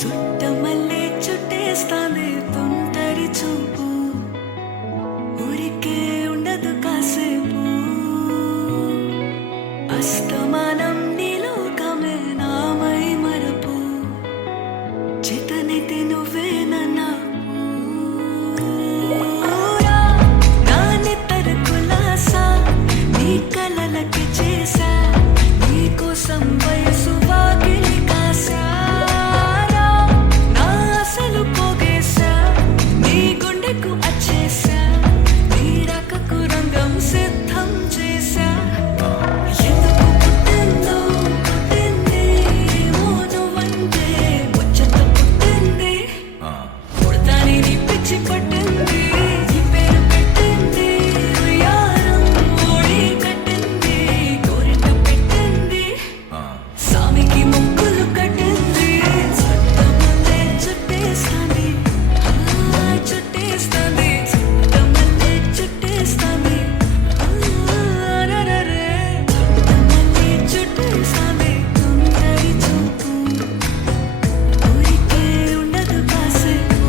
చుట్టమల్లే చుట్టేస్తాంది తొంటరి చూపు, ఊరికే ఉండదు కాసేపు. అస్తమానం నీలోకమే నామై మరపు, చేతనైతే నువ్వేనన్నా నా నిత్తర కులాసా నీ కలలకి చేసా, నీ కోసం వయసు వాకిలి కాసా. నా అసలు పోగేసా, నీ గుండెకు అచ్చేసా, నీ రాకకు రంగం సిద్ధం చేసా. ఎందుకు పుట్టిందో పుట్టింది, ఏమో నువ్వంటే ముచ్చట పుట్టింది. పుడతాని నీ పిచ్చి పట్టింది, ఈ పేరు పెట్టింది. ఉయ్యారం ఓడి కట్టింది, కోరిక పెట్టింది, సామికి ముక్కులు కట్టింది. చుట్టమల్లే చుట్టేస్తాంది, చుట్టేస్తాంది, చుట్టమల్లే చుట్టేస్తాంది. అరెరెరె. చుట్టమల్లే చుట్టేస్తాంది తొంటరి చూపు, ఊరికే ఉండదు కాసేపు.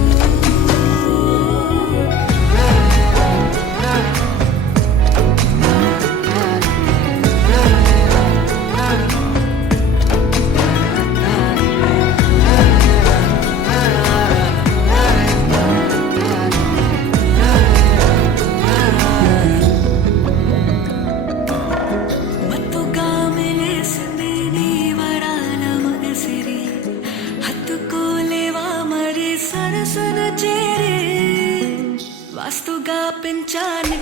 మత్తుగా మెలేసింది నీ వరాల మగసిరి, హత్తుకోలేవా మరి సరసన చేరి. వాస్తుగా పెంచాలి